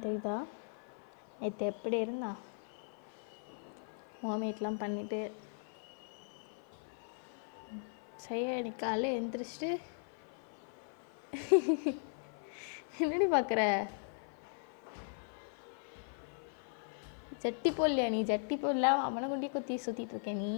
இருக்கான்னு தெரியுதா? நேற்று எப்படி இருந்தா வாமிட்லாம் பண்ணிட்டு செய்ய இன்னைக்கு காலையில் எழுந்திரிச்சிட்டு என்னடி பார்க்குற? ஜட்டி போடலையா நீ? ஜட்டி போடல அவனை கொண்டே குத்தி சுற்றிட்டு இருக்க நீ.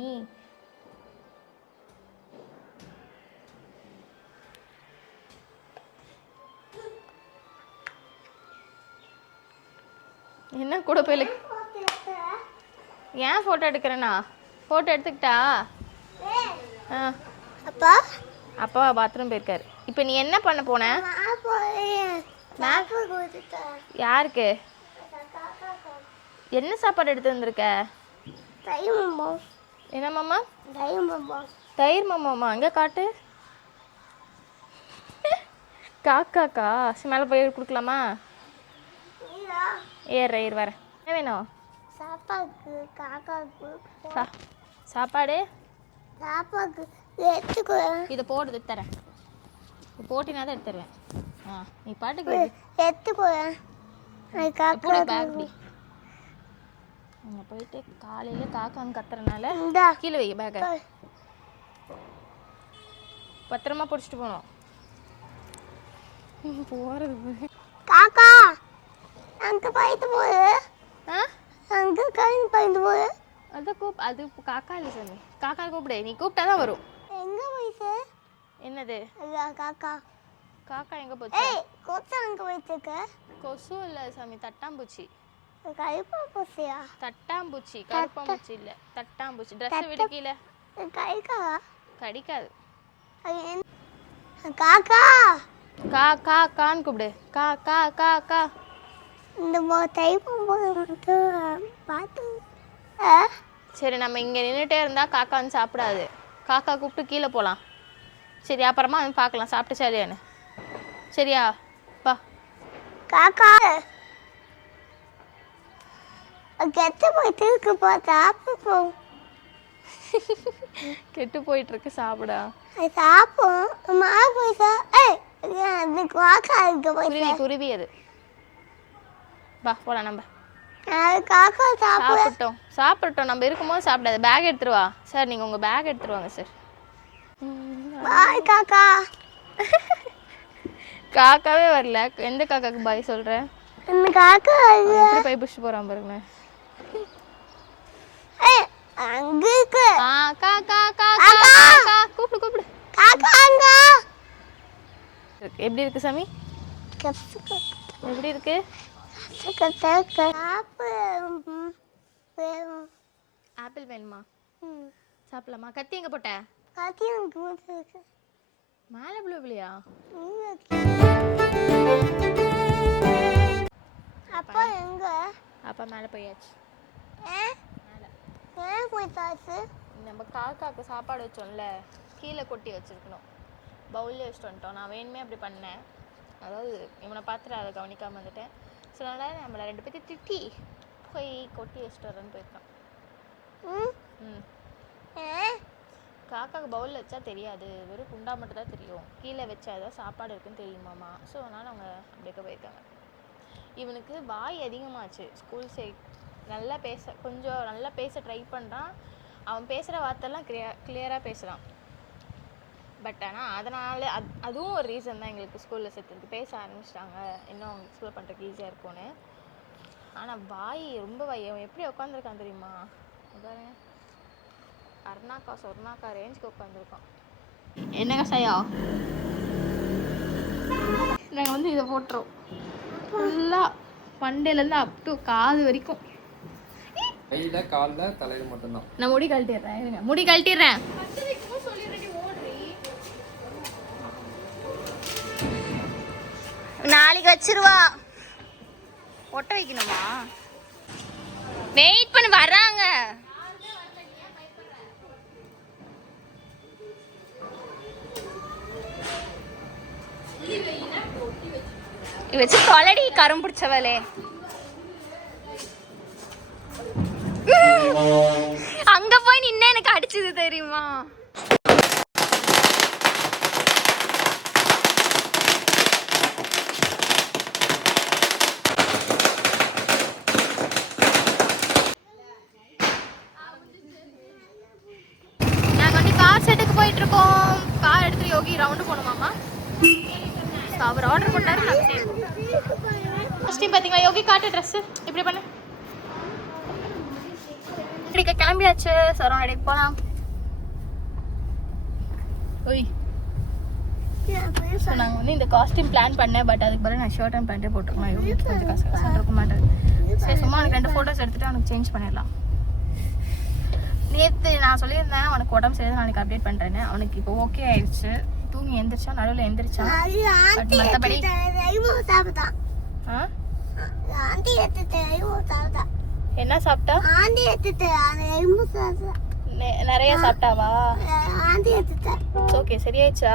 என்ன கூட போயில ஏன் ஃபோட்டோ எடுக்கிறேண்ணா? ஃபோட்டோ எடுத்துக்கிட்டா? அப்பா அப்பா பாத்ரூம் போயிருக்காரு. இப்போ நீ என்ன பண்ண போன? யாருக்கு என்ன சாப்பாடு எடுத்து வந்திருக்க? என்ன மாமா? தயிர் மாமாமா. அங்கே காட்டு. காக்காக்கா மேலே போய் கொடுக்கலாமா? ஏறு வரேன். என்ன வேணும்? சாப்பாடு இதை போடுது தரேன். போட்டினா தான் எடுத்து தருவேன். நீ பாட்டுக்கு பேக் அங்கே போயிட்டு காலையில் காக்கான்னு கத்துறனால கீழே வை பேக்கை. பத்திரமா பிடிச்சிட்டு போனோம். போகிறது காக்கா அங்கே போயிட்டு போய் அங்கே கழிந்து போயிட்டு போய் அதை அது காக்கா இல்லை சாமி. காக்கா கூப்பிடு. நீ கூப்பிட்டா தான் வரும். எங்கே போயிட்டு? என்னது காக்கா? காக்கா எங்கே போச்சு? கொசு அங்கே போயிட்டுருக்க. கொசு இல்லை சாமி, தட்டாம்பூச்சி. கருப்பாம்பூச்சியா? தட்டாம்பூச்சி. கருப்பாம்பூச்சி இல்லை, தட்டாம்பூச்சி. ட்ரெஸ் விடு கீழே. கடிக்காதா? கடிக்காது. காக்கா கா கா கான்னு கூப்பிடு. கா கா கா கா. இந்த பார்த்து சரி, நம்ம இங்கே நின்றுட்டே இருந்தால் காக்கா வந்து சாப்பிடாது. காக்கா கூப்பிட்டு கீழே போகலாம். சரி, அப்புறமா வந்து பார்க்கலாம் சாப்பிட்டு சரியானு. சரியா? வா. காக்கா கெட்டு போயிட்டு இருக்குப்பா, சாப்பிட்டு கெட்டு போயிட்டு இருக்கு. சாப்பிடா சாப்பிடும். குருவி அது. வா போலாம் நம்ம. காக்கா சாப்பிட்டோம். நம்ம இருக்கும்போது சாப்பிடாது. பேக் எடுத்துருவா சார். நீங்கள் உங்கள் பேக் எடுத்துருவாங்க சார். காக்கா காக்காவே வரல. எந்த காக்காக்கு பாய் சொல்கிறேன்? காக்கா எப்படி போய் பிடிச்சிட்டு போகிறான் பாருங்க. கூப்பிடு. எப்படி இருக்கு சாமி? எப்படி இருக்கு? ஆப்பிள் வேணுமா? சாப்பிடலாமா? கத்தி எங்க போட்ட? மேலே விழுவிலையா? அப்பா எங்க? அப்பா மேலே போயாச்சு. நம்ம காக்காக்கு சாப்பாடு வச்சோம்ல, கீழே கொட்டி வச்சிருக்கணும். பவுலில் வச்சுட்டு வந்துட்டோம். நான் வேணுமே அப்படி பண்ணேன். அதாவது இவனை பார்த்துட்டு அதை கவனிக்காமல் வந்துட்டேன். ஸோ அதனால் நம்மளை 2 பேர்த்தையும் திட்டி போய் கொட்டி வச்சுட்டு வரேன்னு போயிருக்கான். காக்காக்கு பவுலில் வச்சா தெரியாது, வெறும் குண்டா மட்டும் தான் தெரியும். கீழே வச்சா ஏதாவது சாப்பாடு இருக்குன்னு தெரியுமாம்மா. ஸோ அதனால் அவங்க அப்படியே போயிருக்காங்க. இவனுக்கு வாய் அதிகமாச்சு. ஸ்கூல் கொஞ்சம் நல்லா பேச ட்ரை பண்ணுறான். அவன் பேசுகிற வார்த்தைலாம் கிளியராக பேசுகிறான். பட் ஆனால் அதனால் அதுவும் ஒரு ரீசன் தான் எங்களுக்கு ஸ்கூலில் சேர்த்துருக்கு. பேச ஆரம்பிச்சிட்டாங்க, இன்னும் அவங்க எக்ஸ்ப்ளோர் பண்ணுறதுக்கு ஈஸியாக இருக்கும்னு. ஆனால் ரொம்ப அவன் எப்படி உட்காந்துருக்கான் தெரியுமா? அதானே அருணாக்கா சொர்ணாக்கா ரேஞ்சுக்கு உட்காந்துருக்கான். என்னங்க செய்யா? நாங்கள் வந்து இதை போட்டுறோம் ஃபுல்லாக, மண்டையிலேருந்து அப் டு காது வரைக்கும். கையில் காலில் தலையில் மட்டும்தான். நான் முடி கழட்டிடுறேன். நாளைக்கு வச்சிருவா. ஒட்ட வைக்கணுமா? வெயிட் பண்ணி வர்றாங்க. வச்சு கொலடி கரும் பிடிச்சவளே. அங்க போய் நின்று எனக்கு அடிச்சது தெரியுமா? காஸ்டியூம் பாத்தீங்களா யோகி காட்டு ட்ரெஸ் இப்படி பண்ணு இப்படி கிளம்பியாச்சு சரவண கடைக்கு போலாம் ஓய் ஸோ நாங்கள் வந்து இந்த காஸ்டியூம் பிளான் பண்ணேன் பட் அதுக்கு பதில் நான் ஷர்ட் அண்ட் பேண்ட்டே போட்டுருக்கோம் யோகி கொஞ்சம் காசு இருக்க மாட்டேன் சரி சும்மா அவனுக்கு 2 ஃபோட்டோஸ் எடுத்துகிட்டு அவனுக்கு சேஞ்ச் பண்ணிடலாம் நேற்று நான் சொல்லியிருந்தேன் அவனுக்கு உடம்பு சரியாக நாளைக்கு அப்டேட் பண்ணுறேன்னு அவனுக்கு இப்போ ஓகே ஆயிடுச்சு தூங்கி எந்திரிச்சா நடுவில் எந்திரிச்சான் பட் மற்றபடி என்ன சாப்பிட்டா நிறைய சாப்பிட்டாவா ஓகே சரியாயிடுச்சா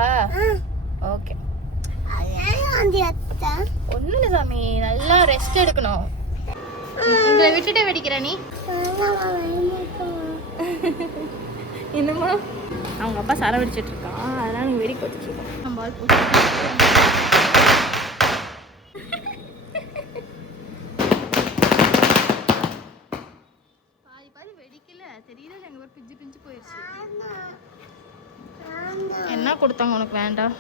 ஓகே ஒன்றும் இல்லை சாமி நல்லா ரெஸ்ட் எடுக்கணும் இதை விட்டுட்டே வெடிக்கிற நீ என்னம்மா அவங்க அப்பா சர வெடிச்சிட்டு இருக்கான் அதனால நீ வெடி கொட்டிச்சிருக்கோம் நம்ம பால் போட்டு பாதி பாதி வெடிக்கல தெரியல எங்க ஒரு பிஞ்சு பிஞ்சு போயிடுச்சு என்ன கொடுத்தாங்க உனக்கு வேண்டாம்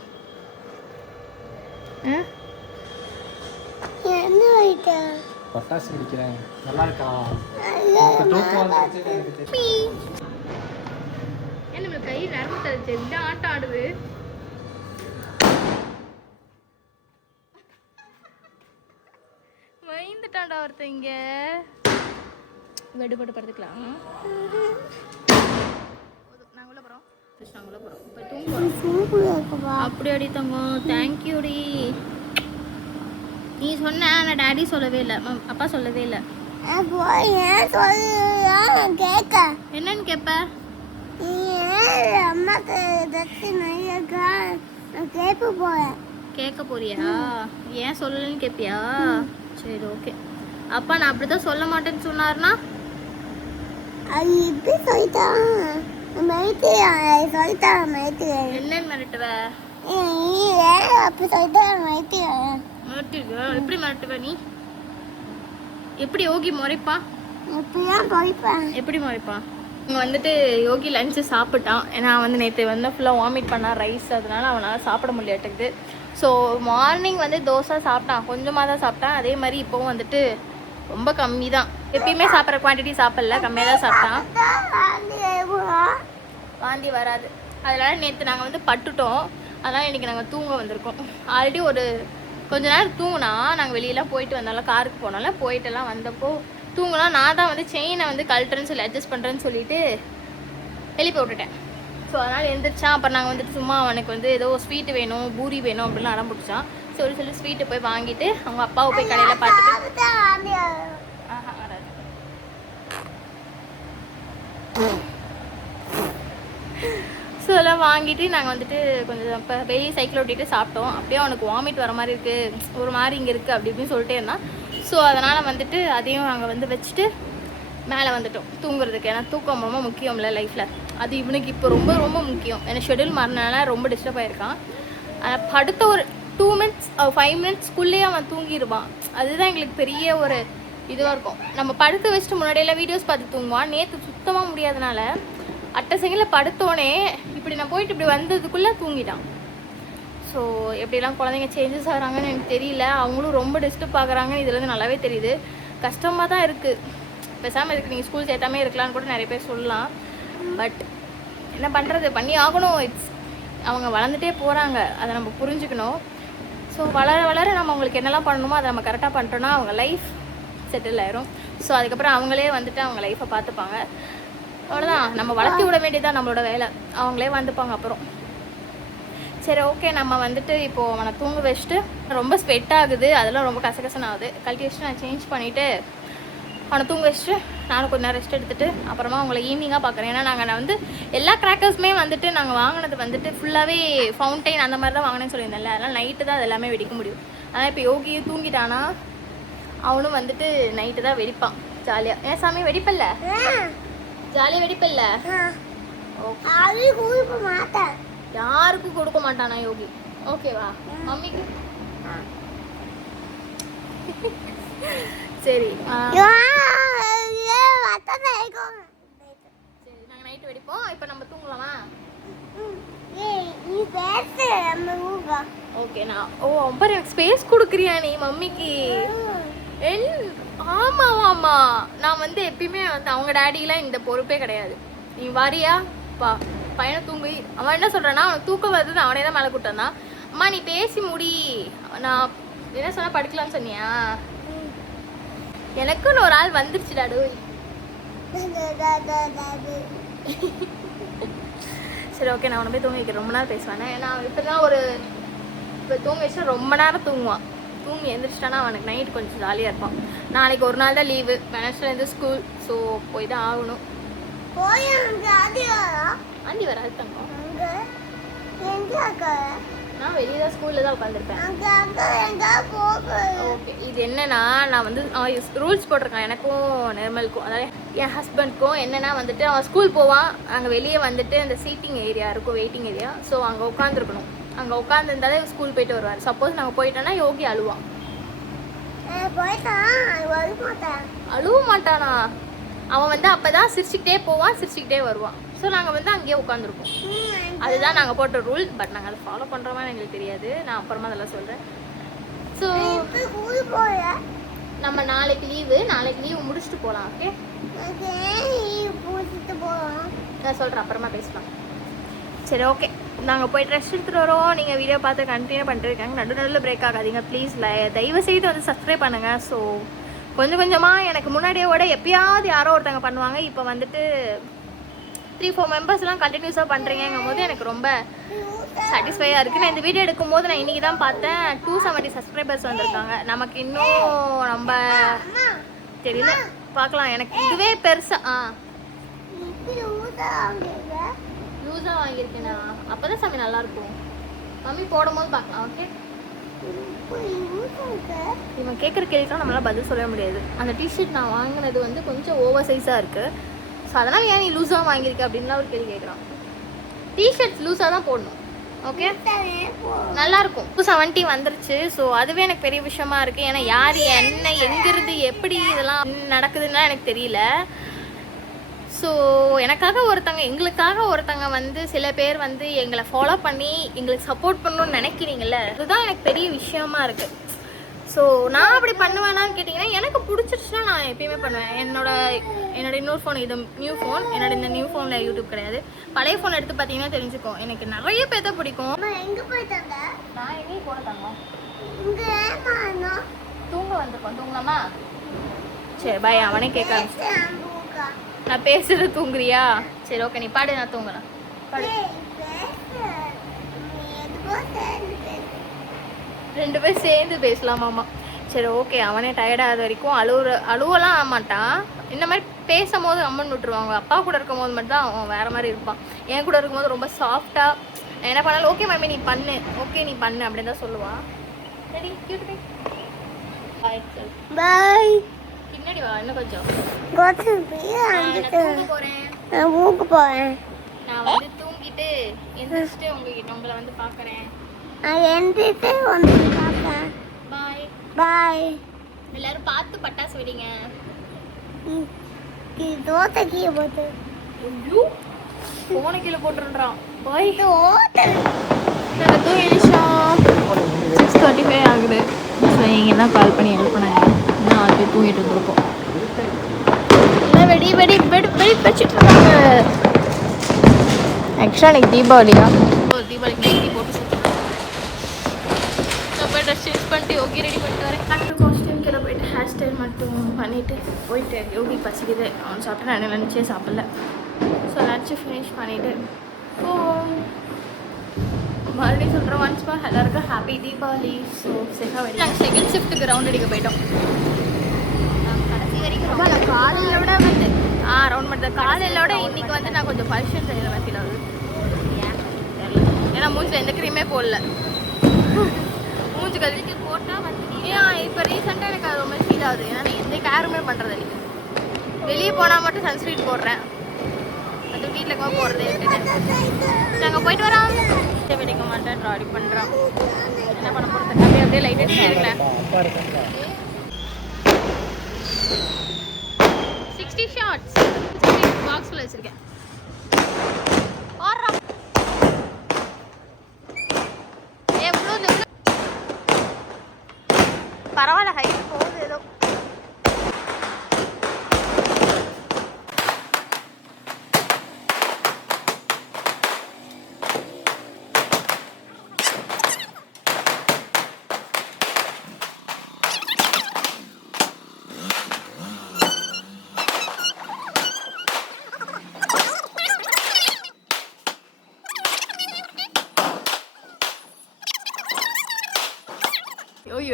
என்ன ஐட்டம் பட்டாசு வெடிக்கிறேன் நல்லா இருக்கா என்ன கை நரம்பு தடுச்சு இந்த ஆட்டம் ஆடுது பயந்துட்டான்டா ஒருத்தன் இங்க வெடுபட்டு படுத்துக்கலாம் நாங்க உள்ள போறோம் இப்போ தூங்குறோம் அப்படி அடி தங்கம் தேங்க்யூடி நீ சொன்ன ஆனால் டாடி சொல்லவே இல்லை அப்பா சொல்லவே இல்லை என்னன்னு கேட்ப கேட்க போறியா ஏன் சொல்லலன்னு கேட்பியா சரி ஓகே அப்பா நான் அப்படிதான் சொல்ல மாட்டேன்னு சொன்னார்னா என்னன்னு மிரட்டுவ எப்படி மிரட்டுவ நீ எப்படி யோகி முறைப்பா எப்படி முறைப்பா இங்கே வந்துட்டு யோகி லஞ்சு சாப்பிட்டான் ஏன்னா வந்து நேற்று வந்து ஃபுல்லாக வாமிட் பண்ணான் ரைஸ் அதனால அவனால் சாப்பிட முடியாட்டுக்குது ஸோ மார்னிங் வந்து தோசை சாப்பிட்டான் கொஞ்சமாக தான் சாப்பிட்டான் அதே மாதிரி இப்போவும் வந்துட்டு ரொம்ப கம்மி தான் எப்பயுமே சாப்பிட்ற குவான்டிட்டி சாப்பிடல கம்மியாக தான் சாப்பிட்டான் வாந்தி வராது அதனால நேற்று நாங்கள் வந்து பட்டுட்டோம் அதனால் இன்றைக்கி நாங்கள் தூங்க வந்திருக்கோம் ஆல்ரெடி ஒரு கொஞ்ச நேரம் தூங்கினா நாங்கள் வெளியெல்லாம் போயிட்டு வந்தாலும் காருக்கு போனாலும் போயிட்டெல்லாம் வந்தப்போ தூங்கினா நான் தான் வந்து செயினை வந்து கழட்டுறேன்னு சொல்லி அட்ஜஸ்ட் பண்ணுறேன்னு சொல்லிட்டு எழுப்பி விட்டுட்டேன் ஸோ அதனால் எந்திரிச்சான் அப்புறம் நாங்கள் வந்துட்டு சும்மா அவனுக்கு வந்து ஏதோ ஸ்வீட்டு வேணும் பூரி வேணும் அப்படிலாம் அடம் பிடிச்சான் சொல்லி ஸ்வீட்டு போய் வாங்கிட்டு அவங்க அப்பாவை போய் கடையில் பார்த்துட்டு ஆஹா வராது ஸோ எல்லாம் வாங்கிட்டு நாங்கள் வந்துட்டு கொஞ்சம் இப்போ வெளியே சைக்கிள் ஓட்டிகிட்டு சாப்பிட்டோம் அப்படியே அவனுக்கு வாமிட் வர மாதிரி இருக்குது ஒரு மாதிரி இங்கே இருக்குது அப்படி இப்படின்னு சொல்லிட்டே இருந்தான் ஸோ அதனால் வந்துட்டு அதையும் நாங்கள் வந்து வச்சுட்டு மேலே வந்துட்டோம் தூங்குறதுக்கு ஏன்னா தூக்கம் ரொம்ப முக்கியம்ல லைஃப்பில் அது இவனுக்கு இப்போ ரொம்ப ரொம்ப முக்கியம் ஏன்னா ஷெடியூல் மாறினால ரொம்ப டிஸ்டர்ப் ஆகிருக்கான் ஆனால் படுத்த ஒரு 2 மினிட்ஸ் 5 மினிட்ஸ்க்குள்ளேயே அவன் தூங்கிடுவான் அதுதான் எங்களுக்கு பெரிய ஒரு இதுவாக இருக்கும் நம்ம படுக்க வச்சுட்டு முன்னாடியெல்லாம் வீடியோஸ் பார்த்து தூங்குவான் நேற்று சுத்தமாக முடியாதனால அட்டை செகண்டில் படுத்தோடனே இப்படி நான் போயிட்டு இப்படி வந்ததுக்குள்ளே தூங்கிட்டான் ஸோ எப்படிலாம் குழந்தைங்க சேஞ்சஸ் ஆகிறாங்கன்னு எனக்கு தெரியல அவங்களும் ரொம்ப டிஸ்டர்ப் ஆகுறாங்கன்னு இதுலேருந்து நல்லாவே தெரியுது கஷ்டமாக தான் இருக்குது பேசாமல் இருக்குது நீங்கள் ஸ்கூல் சேர்த்தாமே இருக்கலான்னு கூட நிறைய பேர் சொல்லலாம் பட் என்ன பண்ணுறது பண்ணி ஆகணும் அவங்க வளர்ந்துட்டே போகிறாங்க அதை நம்ம புரிஞ்சுக்கணும் ஸோ வளர வளர நம்ம அவங்களுக்கு என்னெல்லாம் பண்ணணுமோ அதை நம்ம கரெக்டாக பண்ணிட்டோன்னா அவங்க லைஃப் செட்டில் ஆயிரும் ஸோ அதுக்கப்புறம் அவங்களே வந்துட்டு அவங்க லைஃப்பை பார்த்துப்பாங்க அவ்வளோதான் நம்ம வளர்த்தி விட வேண்டியதான் நம்மளோட வேலை அவங்களே வந்துப்பாங்க அப்புறம் சரி ஓகே நம்ம வந்துட்டு இப்போது அவனை தூங்க வச்சுட்டு ரொம்ப ஸ்வெட் ஆகுது அதெல்லாம் ரொம்ப கசகசன்னு ஆகுது கழட்டி வச்சுட்டு நான் சேஞ்ச் பண்ணிவிட்டு அவனை தூங்க வச்சுட்டு நானும் கொஞ்சம் நேரம் ரெஸ்ட் எடுத்துகிட்டு அப்புறமா அவங்கள ஈவினிங்காக பார்க்குறேன் ஏன்னா நாங்கள் வந்து எல்லா கிராக்கர்ஸுமே வந்துட்டு நாங்கள் வாங்கினது வந்துட்டு ஃபுல்லாகவே ஃபவுண்டைன் அந்த மாதிரி தான் வாங்கினேன்னு சொல்லியிருந்தேன்ல அதனால் நைட்டு தான் அது எல்லாமே வெடிக்க முடியும் ஆனால் இப்போ யோகியும் தூங்கிட்டானா அவனும் வந்துட்டு நைட்டு தான் வெடிப்பான் ஜாலியாக ஏன் சாமி வெடிப்பல்ல ஜாலியாக வெடிப்பல்ல யாருக்கும் கொடுக்க மாட்டானா யோகி ஓகேவா மம்மிக்கு சரி சரி நாங்கள் நைட்டு வெடிப்போம் இப்போ நம்ம தூங்கலாமா ஓகே நான் ரொம்ப எனக்கு ஸ்பேஸ் கொடுக்குறியா நீ மம்மிக்கு மாமா, நான் வந்து எப்பயுமே வந்து அவங்க டேடிலாம் இந்த பொறுப்பே கிடையாது. நீ வரியா பா, பையனை தூங்கி. அவன் என்ன சொல்கிறான்னா, அவனுக்கு தூக்கம் வருது, அவனே தான் மேலே கூட்டானா. அம்மா நீ பேசி முடி, நான் என்ன சொன்னால் படிக்கலாம்னு சொன்னியா? எனக்குன்னு ஒரு ஆள் வந்துருச்சுடா டோய். சரி ஓகே, நான் அவனை போய் தூங்க வைக்கிறேன். ரொம்ப நேரம் பேசுவானே, ஏன்னா அவன் இப்போ தான் இப்போ தூங்க வச்சா ரொம்ப நேரம் தூங்குவான். தூங்கி எழுந்திரிச்சிட்டானா அவனுக்கு நைட்டு கொஞ்சம் ஜாலியாக இருப்பான். நாளைக்கு ஒரு நாள் தான் லீவு, வெனஸ்டேலேருந்து ஸ்கூல். ஸோ போய் தான் ஆகணும். ஆண்டி வராது தங்கம், நான் வெளியே தான் ஸ்கூலில் தான் உட்காந்துருப்பேன். ஓகே, இது என்னன்னா நான் வந்து ரூல்ஸ் போட்டிருக்கான் எனக்கும் நிர்மலுக்கும், அதாவது என் ஹஸ்பண்ட்க்கும். என்னென்னா வந்துட்டு அவன் ஸ்கூல் போவான், அங்கே வெளியே வந்துட்டு அந்த சீட்டிங் ஏரியா இருக்கும், வெயிட்டிங் ஏரியா. ஸோ அங்கே உட்காந்துருக்கணும். அங்கே உட்காந்துருந்தாலே ஸ்கூல் போயிட்டு வருவார். சப்போஸ் நாங்கள் போயிட்டோன்னா யோகி அழுவான். அழுவ மாட்டானா? அவன் வந்து அப்போ தான் சிரிச்சுக்கிட்டே போவான், சிரிச்சுக்கிட்டே வருவான். ஸோ நாங்கள் வந்து அங்கேயே உட்காந்துருக்கோம். அதுதான் நாங்கள் போட்ட ரூல். பட் நாங்கள் அதை ஃபாலோ பண்ணுறோமான்னு எங்களுக்கு தெரியாது. நான் அப்புறமா அதெல்லாம் சொல்கிறேன். ஸோ நம்ம நாளைக்கு லீவு முடிச்சுட்டு போகலாம். ஓகே, நான் சொல்கிறேன், அப்புறமா பேசலாம். சரி ஓகே, நாங்கள் போய்ட்டு ரெஸ்ட் எடுத்துகிட்டு வரோம். நீங்கள் வீடியோ பார்த்து கண்டினியூ பண்ணிட்டு இருக்காங்க. நடுநடுவில் பிரேக் ஆகாதீங்க ப்ளீஸ். தயவு செய்து வந்து சப்ஸ்கிரைப் பண்ணுங்கள். ஸோ கொஞ்சம் கொஞ்சமாக எனக்கு முன்னாடியோட எப்பயாவது யாரோ ஒருத்தவங்க பண்ணுவாங்க. இப்போ வந்துட்டு 3-4 மெம்பர்ஸ்லாம் கண்டினியூஸாக பண்ணுறீங்கும் போது எனக்கு ரொம்ப சாட்டிஸ்ஃபையாக இருக்குது. நான் இந்த வீடியோ எடுக்கும்போது நான் இன்றைக்கி தான் பார்த்தேன் 270 சப்ஸ்கிரைபர்ஸ் வந்திருக்காங்க. நமக்கு இன்னும் ரொம்ப தெரியல, பார்க்கலாம். எனக்கு இதுவே பெருசாக லூஸாக வாங்கியிருக்கேனா? அப்போ தான் சாமி நல்லாயிருக்கும். மம்மி போடும் போது பார்க்கலாம். ஓகே, இவன் கேட்குற கேள்விக்கெலாம் நம்மளால் பதில் சொல்ல முடியாது. அந்த டிஷர்ட் நான் வாங்கினது வந்து கொஞ்சம் ஓவர் சைஸாக இருக்குது. ஸோ அதனால் ஏன் நீ லூஸாக வாங்கியிருக்க அப்படின்லாம் ஒரு கேள்வி கேட்குறான். டிஷர்ட்ஸ் லூஸாக தான் போடணும். ஓகே, நல்லாயிருக்கும். 270 வந்துருச்சு. ஸோ அதுவே எனக்கு பெரிய விஷயமா இருக்குது. ஏன்னா யார் என்ன எங்கிருந்து எப்படி இதெல்லாம் நடக்குதுன்னா எனக்கு தெரியல. ஸோ எங்களுக்காக ஒருத்தங்க வந்து சில பேர் வந்து எங்களை ஃபாலோ பண்ணி எங்களுக்கு சப்போர்ட் பண்ணணும்னு நினைக்கிறீங்கள, அதுதான் எனக்கு பெரிய விஷயமா இருக்குது. ஸோ நான் அப்படி பண்ணுவேனான்னு கேட்டிங்கன்னா, எனக்கு பிடிச்சிருச்சுன்னா நான் எப்பயுமே பண்ணுவேன். என்னோட இன்னொரு ஃபோன், இது நியூ ஃபோன். என்னோட இந்த நியூ ஃபோனில் யூடியூப் கிடையாது. பழைய ஃபோன் எடுத்து பார்த்தீங்கன்னா தெரிஞ்சுக்கும். எனக்கு நிறைய பேர்த்த பிடிக்கும். நான் எங்கேயும் போட தங்கம், தூங்க வந்திருக்கோம். தூங்கலாமா? சரி பாய். அவனே கேட்க நான் பேசுறது தூங்குறியா? சரி ஓகே, நீ பாடு, நான் தூங்கலாம். பாடு. 2 பேர் சேர்ந்து பேசலாமாம்மா. சரி ஓகே, அவனே டயர்டாகாத வரைக்கும் அழுவலாம் ஆமாட்டான். இந்த மாதிரி பேசும்போது அம்மன் விட்டுருவாங்க. அப்பா கூட இருக்கும் போது மட்டும் தான் அவன் வேறு மாதிரி இருப்பான். என் கூட இருக்கும்போது ரொம்ப சாஃப்டாக என்ன பண்ணாலும் ஓகே மம்மி நீ பண்ணு, ஓகே நீ பண்ணு அப்படின்னு தான் சொல்லுவான். Ready cute boy. பாய். பின்னாடி வா, இன்னும் கொஞ்சம் போகிறேன். நான் வந்து தூங்கிட்டு எந்திரிச்சிட்டு உங்களை வந்து பார்க்குறேன். பாய் பாய். எல்லாரும் பார்த்து பட்டாசு வெடிங்க. போன கீழே போட்டுறான். பாய். 6:35 ஆகுது. ஸோ நீங்கள் தான் கால் பண்ணி ஹெல்ப் பண்ணாங்க. நான் அது தூங்கிட்டு இருந்திருக்கோம். எல்லாம் வெடி வச்சுட்டு இருக்காங்க. ஆக்சுவலாக எனக்கு தீபாவளியா, தீபாவளிக்கு நைட்டி போட்டு போய் ட்ரெஸ் சேஞ்ச் பண்ணிட்டு யோகி ரெடி பண்ணிட்டு வரேன். டாக்டர் காஸ்டியூம் கீழே போயிட்டு ஹேர் ஸ்டைல் மட்டும் பண்ணிவிட்டு போயிட்டு யோகி பசிக்குது. அவன் சாப்பிட்டு நான் லஞ்சே சாப்பிடல. ஸோ லஞ்சு ஃபினிஷ் பண்ணிவிட்டு மறுபடியும் சொல்கிறேன் ஒன்ஸ் ஃபார் எல்லாருக்கும் ஹாப்பி தீபாவளி. ஸோ சேஃபாக வெடி. நாங்கள் செகண்ட் ஷிஃப்ட்டுக்கு ரவுண்ட் அடிக்க போயிட்டோம். கடைசி வரைக்கும் காலையில் விட வந்து ரவுண்ட் பண்ணுறது காலையில் விட இன்றைக்கி வந்து நான் கொஞ்சம் ஃபங்க்ஷன் செய்கிற மாதிரி ஃபீல் ஆகுது. ஏன்னா மூஞ்சில் எந்த க்ரீமே போடல. மூஞ்சி கழுவிக்கு போட்டால் வந்து ஏன் இப்போ ரீசெண்டாக எனக்கு அது ரொம்ப ஃபீல் ஆகுது. ஏன்னா நான் எந்த கேருமே பண்ணுறது இல்லை. வெளியே போனால் மட்டும் சன்ஸ்க்ரீன் போடுறேன், அது வீட்டில் இருக்கமா போடுறதே விட்டுட்டு நாங்கள் போயிட்டு வரோம். வெடிக்க மாட்டேன், ட்ராடி பண்ணுறான். என்ன பண்ண போகிறது? அப்படியே லைட் அடிச்சுருக்கேன். 60 ஷார்ட்ஸ் பாக்ஸில் வச்சுருக்கேன். பரவாயில்ல, ஹைட் போகுது ஏதோ.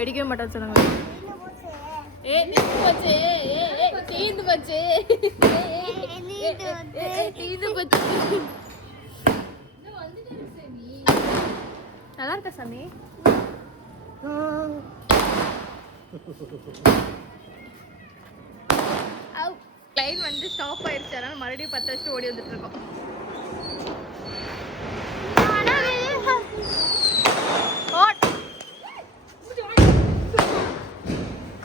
வெடிக்கவே மாட்டேன்னு சொன்னாங்க. தீந்து போச்சு. தீந்து போச்சு. தீந்து போச்சு. நல்லா இருக்கா சாமி? லைன் வந்து ஸ்டாப் ஆயிடுச்சு, அதனால மறுபடியும் 10 வருஷம் ஓடி வந்துட்டு இருக்கோம்.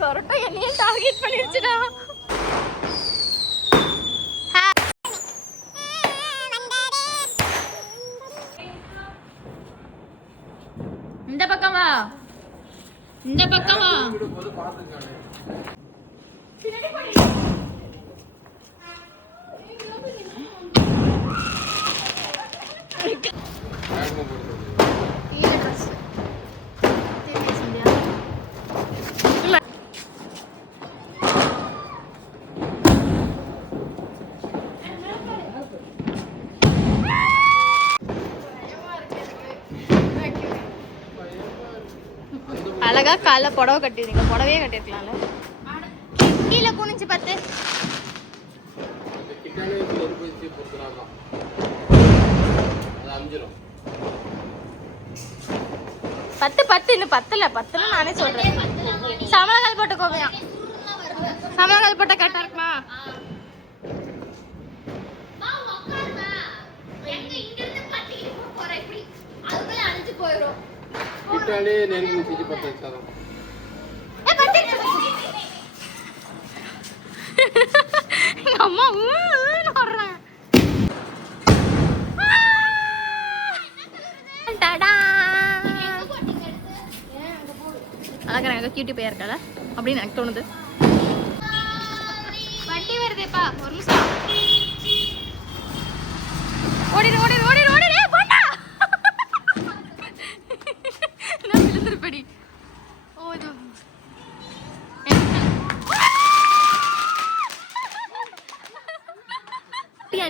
கரெக்டா என்னையே டார்கெட் பண்ணிருச்சுடா. இந்த பக்கம் வா, இந்த பக்கம் வா. அழகா காலைல புடவை கட்டிருங்க, புடவையே கட்டிருக்கலாம்ல. கீழே குனிஞ்சு பார்த்து பத்து பத்து இன்னும் பத்தல நானே சொல்றேன். சமணகால் போட்ட கோவையா? சமணகால் போட்ட கரெக்டா இருக்குமா? அம்மா அழகா எனக்கு கியூட்டி பையா இருக்கால அப்படின்னு எனக்கு தோணுது. வண்டி வருதேப்பா, ஒரு நிமிஷம். ஓடிடு ஓடிடு ஓடிடு ஓடிடு போண்டா. நான் விழுந்துருப்படி. ஓ இது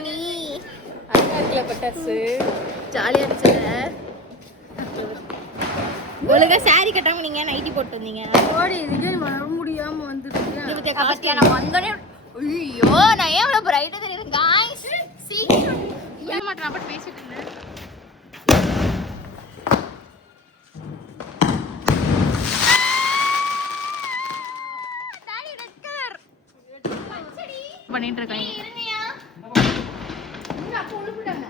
நீ அழகா பட்டாசு ஜாலியா இருந்துச்சுல. ஒழுங்கா சாரி கட்டாம நீங்க நைட்டி போட்டு வந்தீங்க. ஓடி இதுக்கு வர முடியாம வந்துட்டீங்க. இது கபட்டியா நான் வந்தனே. ஐயோ நான் ஏன் இவ்வளவு பிரைட்டா தெரியுது गाइस. சீக்கிரம் ஏன் மாட்டேன் நான் அப்படி பேசிட்டு இருந்தேன். டாடி ரெட் கலர் பச்சடி பண்ணிட்டு இருக்காங்க. இருங்கயா நான் அப்ப உழுப்புடாங்க.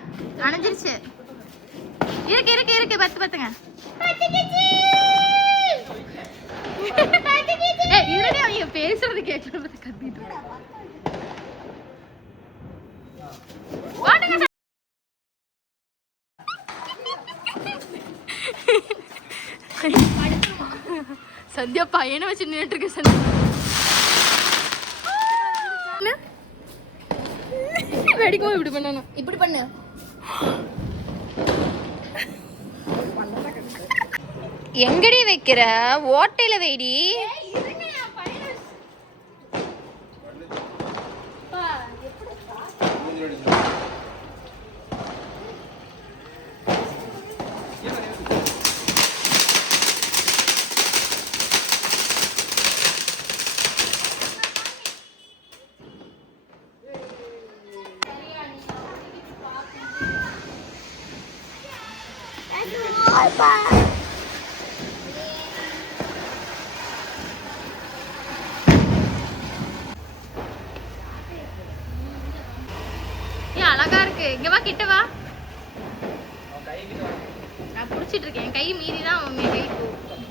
அணைஞ்சிருச்சு. இருக்கு இருக்கு இருக்கு பத்து பத்துங்க. இருடே அவங்க பேசுறது கேட்கறது கத்திட்டு சந்தியா பையனை வச்சு நின்றுட்டு இருக்க. சந்தியா வெடிக்கும் இப்படி பண்ணணும். இப்படி பண்ணு. எங்கடி வைக்கிற? ஓட்டையில வைடி. அழகா இருக்கு. இங்க வா, கிட்ட வா. நான் புடிச்சிட்டு இருக்கேன். கை மீறி தான் உன் கை போகும்.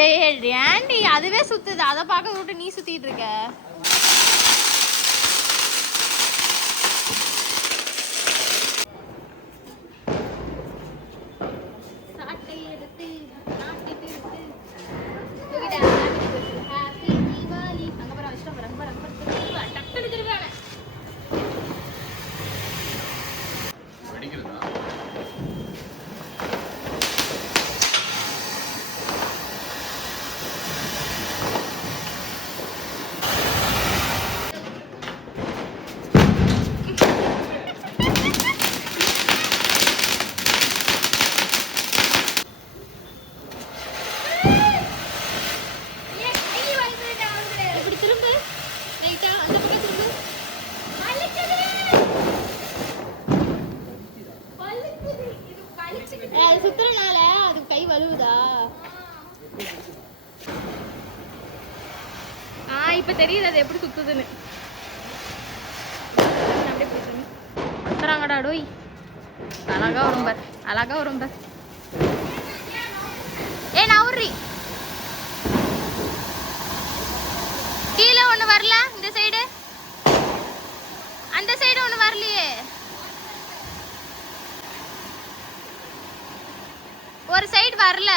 ஏய் ஏண்டி அதுவே சுத்துது, அதை பார்க்க விட்டு நீ சுத்திட்டு இருக்க. அது சுத்துறனால அது கை வலுவுதா? இப்ப தெரியுது அது எப்படி சுத்துதுன்னு. அப்படியே பிடிச்சிருங்க. சுத்துறாங்கடா டோய். அழகா வரும் பார், அழகா வரும் பார். நவுரி கீழே ஒண்ணு வரல, இந்த சைடு அந்த சைடு ஒண்ணு வரலையே. ஒரு சைடு வரல.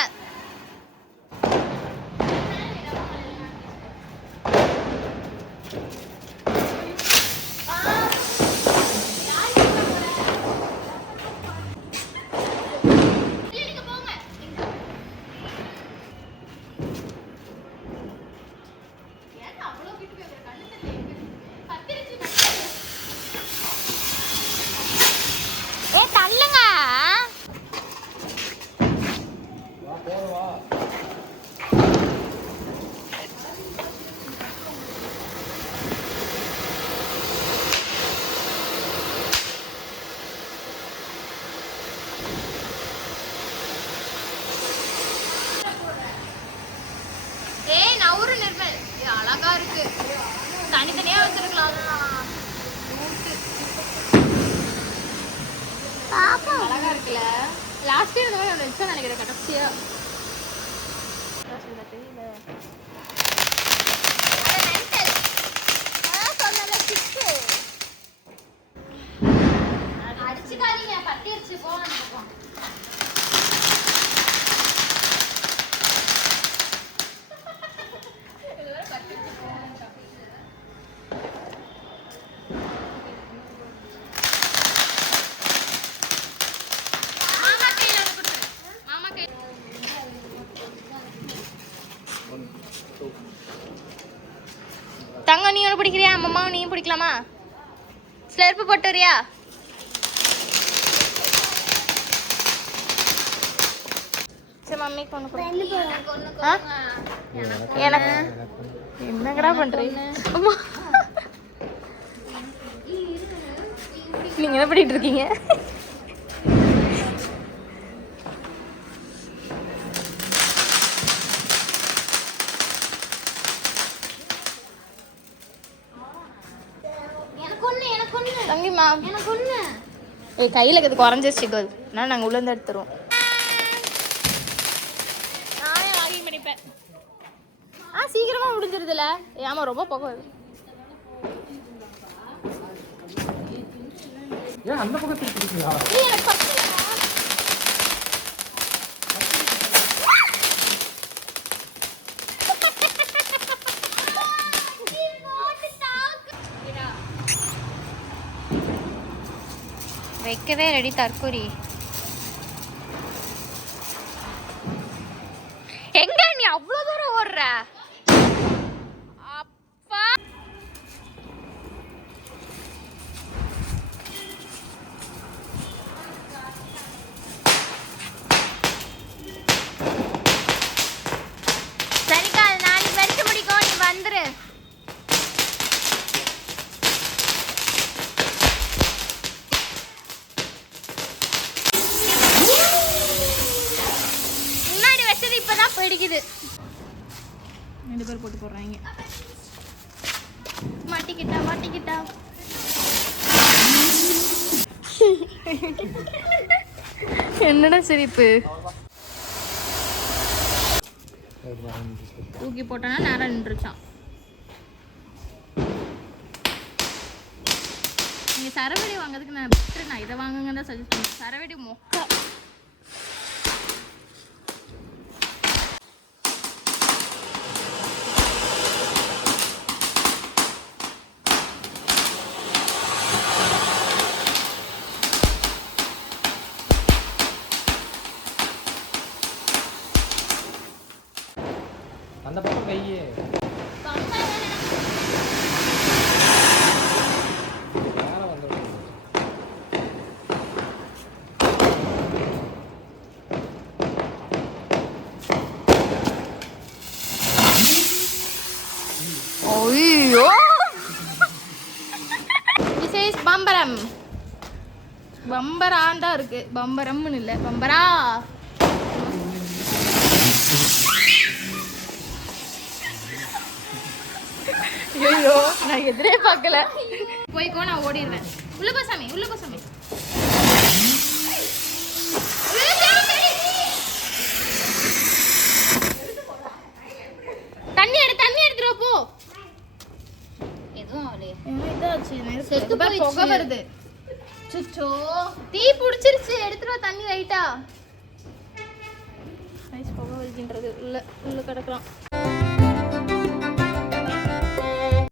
நவுறு நிர்மல் அழகா இருக்கு. தனித்தனியா வச்சிருக்கலாம். அழகா இருக்குல்ல. லாஸ்ட் இயர் இந்த மாதிரி ஒன்று வச்சா நினைக்கிறேன் கடைசியா. தெரியல அடிச்சுக்காதீங்க, பட்டிருச்சு போகணும். தங்கம் நீ ஒன்று பிடிக்கிறியா? அம்மா நீயும் பிடிக்கலாமா? ஸ்லர்ப்பு போட்டு வரியா? சரி மம்மிக்கு ஒன்று எனக்கு என்னங்கடா பண்றீங்க? நீங்க என்ன பண்ணிட்டு இருக்கீங்க? தங்கிமா கையில் இருக்கிறது குறைஞ்சிருச்சு கோல். அதனால நாங்கள் உள்ளேருந்து எடுத்துருவோம். நான் லாகிங் பண்ணிப்பேன். சீக்கிரமா முடிஞ்சிருதுல. ஆமா ரொம்ப புகை வருது. ஏன் அந்த பக்கத்துக்கு பிடிக்கிறா? வைக்கவே ரெடி தற்கொரி. எங்க நீ அவ்வளவு தூரம் ஓடுற? அப்பா சரிக்கா, அது நாளைக்கு வரைக்கும் முடிக்கும். நீ வந்துரு. இப்பதான் பிடிக்குது. 2 பேர் போட்டு போடுறாங்க. மாட்டிக்கிட்டா என்னடா சிரிப்பு? தூக்கி போட்டானா நேரம் நின்றுச்சான். நீங்க சரவெடி வாங்குறதுக்கு நான் இதை வாங்குங்க தான் சஜஸ்ட் பண்ணுவேன். சரவெடி மொக்க. அந்த பக்கம் கையே பம்பரான் தான் இருக்கு, பம்பரம்னு இல்லை, பம்பரா. ஐயோ நான் எதிரே பார்க்கல. போய்க்கோ, நான் ஓடிடுவேன். உள்ள போ சாமி, உள்ள போ சாமி. தண்ணி எடுத்துரு போ. எதுவும் அவளையே இதாச்சு, புகை வருது. சுச்சோ, தீ பிடிச்சிருச்சு. எடுத்துட்டு வா தண்ணி லைட்டா. புகை வருதுன்றது உள்ள கிடக்கலாம்.